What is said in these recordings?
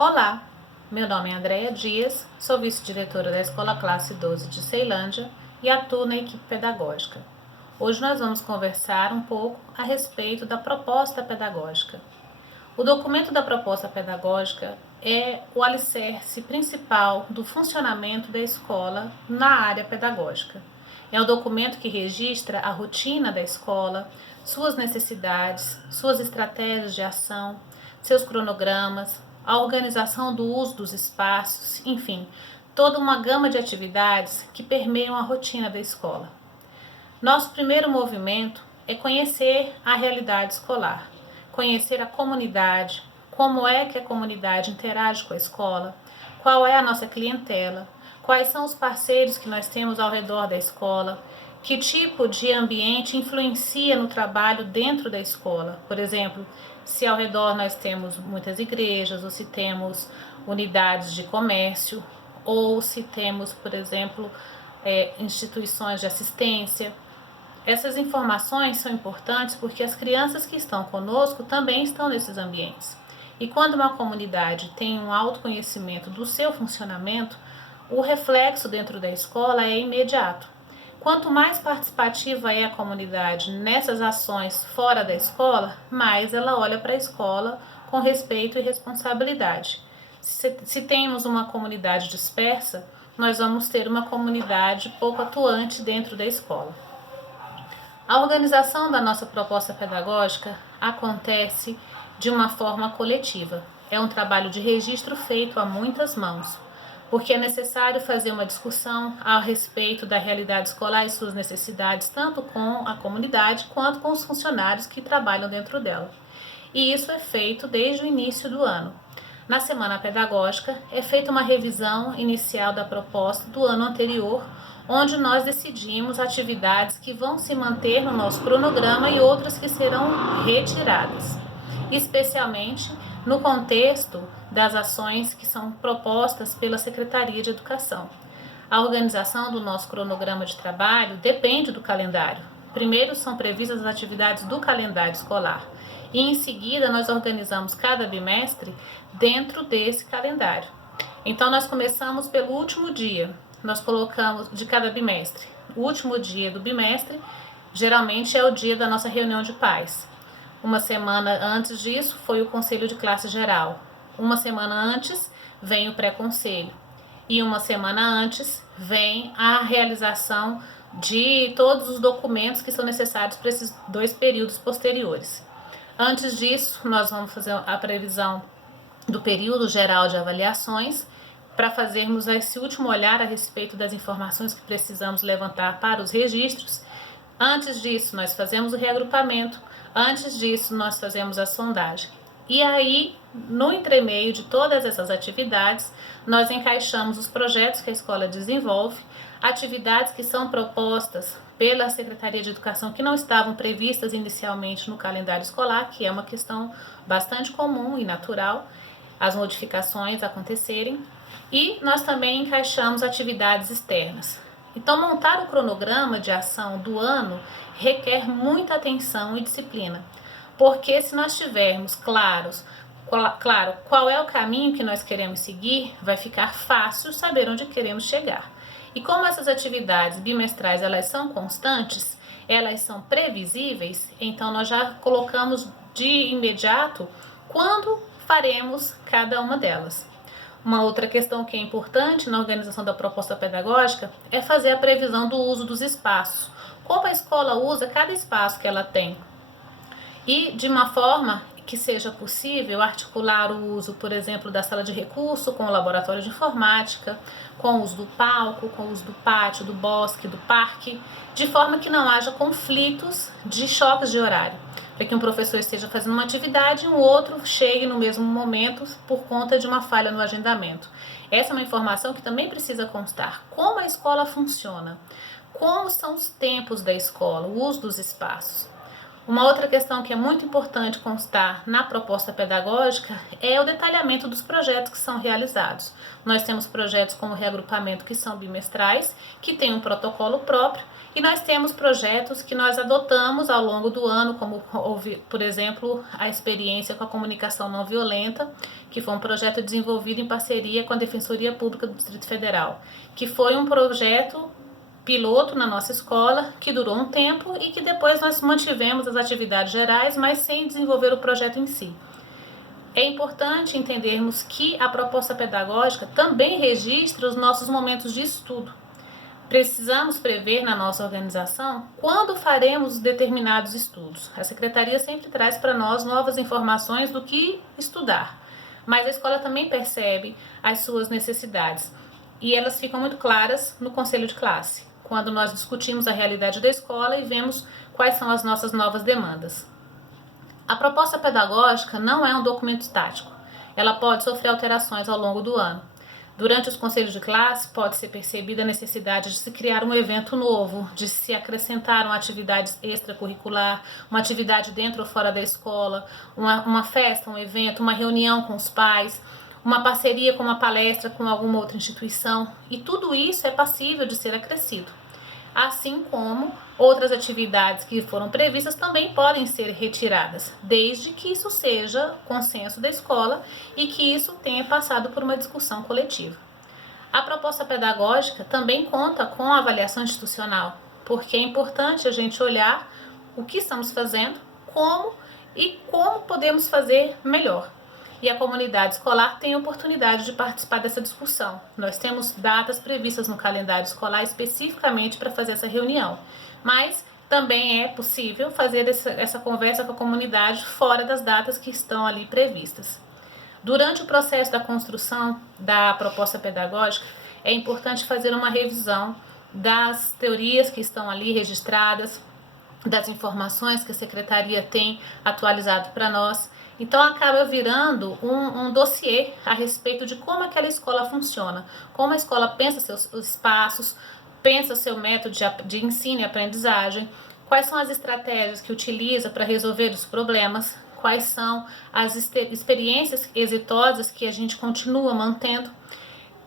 Olá, meu nome é Andréia Dias, sou vice-diretora da Escola Classe 12 de Ceilândia e atuo na equipe pedagógica. Hoje nós vamos conversar um pouco a respeito da proposta pedagógica. O documento da proposta pedagógica é o alicerce principal do funcionamento da escola na área pedagógica. É o documento que registra a rotina da escola, suas necessidades, suas estratégias de ação, seus cronogramas, a organização do uso dos espaços, enfim, toda uma gama de atividades que permeiam a rotina da escola. Nosso primeiro movimento é conhecer a realidade escolar, conhecer a comunidade, como é que a comunidade interage com a escola, qual é a nossa clientela, quais são os parceiros que nós temos ao redor da escola, que tipo de ambiente influencia no trabalho dentro da escola. Por exemplo, se ao redor nós temos muitas igrejas, ou se temos unidades de comércio, ou se temos, por exemplo, instituições de assistência. Essas informações são importantes porque as crianças que estão conosco também estão nesses ambientes. E quando uma comunidade tem um autoconhecimento do seu funcionamento, o reflexo dentro da escola é imediato. Quanto mais participativa é a comunidade nessas ações fora da escola, mais ela olha para a escola com respeito e responsabilidade. Se temos uma comunidade dispersa, nós vamos ter uma comunidade pouco atuante dentro da escola. A organização da nossa proposta pedagógica acontece de uma forma coletiva. É um trabalho de registro feito a muitas mãos, porque é necessário fazer uma discussão a respeito da realidade escolar e suas necessidades, tanto com a comunidade quanto com os funcionários que trabalham dentro dela. E isso é feito desde o início do ano. Na semana pedagógica, é feita uma revisão inicial da proposta do ano anterior, onde nós decidimos atividades que vão se manter no nosso cronograma e outras que serão retiradas, especialmente no contexto das ações que são propostas pela Secretaria de Educação. A organização do nosso cronograma de trabalho depende do calendário. Primeiro são previstas as atividades do calendário escolar e em seguida nós organizamos cada bimestre dentro desse calendário. Então nós começamos pelo último dia, nós colocamos de cada bimestre. O último dia do bimestre geralmente é o dia da nossa reunião de pais. Uma semana antes disso foi o conselho de classe geral. Uma semana antes vem o pré-conselho. E uma semana antes vem a realização de todos os documentos que são necessários para esses 2 períodos posteriores. Antes disso, nós vamos fazer a previsão do período geral de avaliações para fazermos esse último olhar a respeito das informações que precisamos levantar para os registros. Antes disso, nós fazemos o reagrupamento. Antes disso, nós fazemos a sondagem. E aí, no entremeio de todas essas atividades, nós encaixamos os projetos que a escola desenvolve, atividades que são propostas pela Secretaria de Educação que não estavam previstas inicialmente no calendário escolar, que é uma questão bastante comum e natural, as modificações acontecerem, e nós também encaixamos atividades externas. Então, montar o cronograma de ação do ano requer muita atenção e disciplina, porque se nós tivermos claro qual é o caminho que nós queremos seguir, vai ficar fácil saber onde queremos chegar. E como essas atividades bimestrais elas são constantes, elas são previsíveis, então nós já colocamos de imediato quando faremos cada uma delas. Uma outra questão que é importante na organização da proposta pedagógica é fazer a previsão do uso dos espaços. Como a escola usa cada espaço que ela tem. E de uma forma que seja possível articular o uso, por exemplo, da sala de recurso com o laboratório de informática, com o uso do palco, com o uso do pátio, do bosque, do parque, de forma que não haja conflitos de choques de horário, para que um professor esteja fazendo uma atividade e um outro chegue no mesmo momento por conta de uma falha no agendamento. Essa é uma informação que também precisa constar. Como a escola funciona, como são os tempos da escola, o uso dos espaços. Uma outra questão que é muito importante constar na proposta pedagógica é o detalhamento dos projetos que são realizados. Nós temos projetos como reagrupamento que são bimestrais, que tem um protocolo próprio, E nós temos projetos que nós adotamos ao longo do ano, como houve, por exemplo, a experiência com a comunicação não violenta, que foi um projeto desenvolvido em parceria com a Defensoria Pública do Distrito Federal, que foi um projeto piloto na nossa escola, que durou um tempo e que depois nós mantivemos as atividades gerais, mas sem desenvolver o projeto em si. É importante entendermos que a proposta pedagógica também registra os nossos momentos de estudo. Precisamos prever na nossa organização quando faremos determinados estudos. A secretaria sempre traz para nós novas informações do que estudar, mas a escola também percebe as suas necessidades e elas ficam muito claras no conselho de classe, quando nós discutimos a realidade da escola e vemos quais são as nossas novas demandas. A proposta pedagógica não é um documento estático, ela pode sofrer alterações ao longo do ano. Durante os conselhos de classe, pode ser percebida a necessidade de se criar um evento novo, de se acrescentar uma atividade extracurricular, uma atividade dentro ou fora da escola, uma festa, um evento, uma reunião com os pais, uma parceria com uma palestra com alguma outra instituição, e tudo isso é passível de ser acrescido. Assim como outras atividades que foram previstas também podem ser retiradas, desde que isso seja consenso da escola e que isso tenha passado por uma discussão coletiva. A proposta pedagógica também conta com a avaliação institucional, porque é importante a gente olhar o que estamos fazendo, como e como podemos fazer melhor. E a comunidade escolar tem a oportunidade de participar dessa discussão. Nós temos datas previstas no calendário escolar especificamente para fazer essa reunião, mas também é possível fazer essa conversa com a comunidade fora das datas que estão ali previstas. Durante o processo da construção da proposta pedagógica, é importante fazer uma revisão das teorias que estão ali registradas, das informações que a secretaria tem atualizado para nós. Então acaba virando um dossiê a respeito de como aquela escola funciona, como a escola pensa seus espaços, pensa seu método de ensino e aprendizagem, quais são as estratégias que utiliza para resolver os problemas, quais são as experiências exitosas que a gente continua mantendo.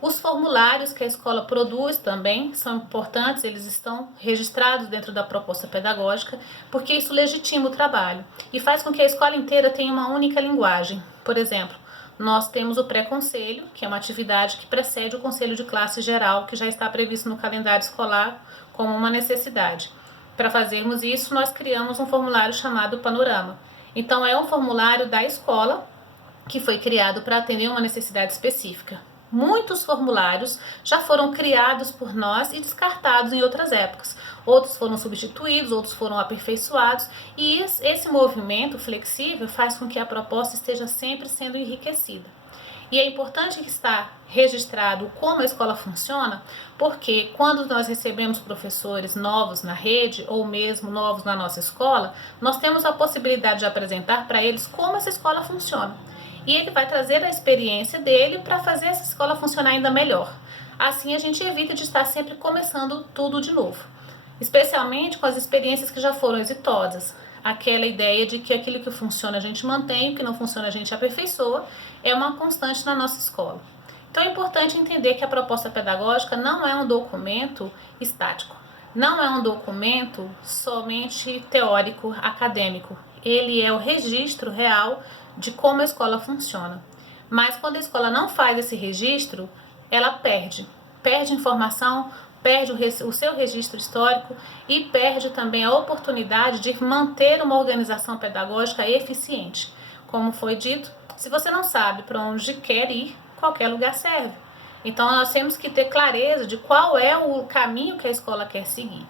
Os formulários que a escola produz também são importantes, eles estão registrados dentro da proposta pedagógica, porque isso legitima o trabalho e faz com que a escola inteira tenha uma única linguagem. Por exemplo, nós temos o pré-conselho, que é uma atividade que precede o conselho de classe geral, que já está previsto no calendário escolar como uma necessidade. Para fazermos isso, nós criamos um formulário chamado Panorama. Então, é um formulário da escola que foi criado para atender uma necessidade específica. Muitos formulários já foram criados por nós e descartados em outras épocas. Outros foram substituídos, outros foram aperfeiçoados, e esse movimento flexível faz com que a proposta esteja sempre sendo enriquecida. E é importante que está registrado como a escola funciona, porque quando nós recebemos professores novos na rede ou mesmo novos na nossa escola, nós temos a possibilidade de apresentar para eles como essa escola funciona. E ele vai trazer a experiência dele para fazer essa escola funcionar ainda melhor. Assim a gente evita de estar sempre começando tudo de novo, especialmente com as experiências que já foram exitosas. Aquela ideia de que aquilo que funciona a gente mantém, o que não funciona a gente aperfeiçoa, é uma constante na nossa escola. Então é importante entender que a proposta pedagógica não é um documento estático, não é um documento somente teórico, acadêmico. Ele é o registro real de como a escola funciona. Mas quando a escola não faz esse registro, ela perde informação, perde o seu registro histórico e perde também a oportunidade de manter uma organização pedagógica eficiente. Como foi dito, se você não sabe para onde quer ir, qualquer lugar serve. Então nós temos que ter clareza de qual é o caminho que a escola quer seguir.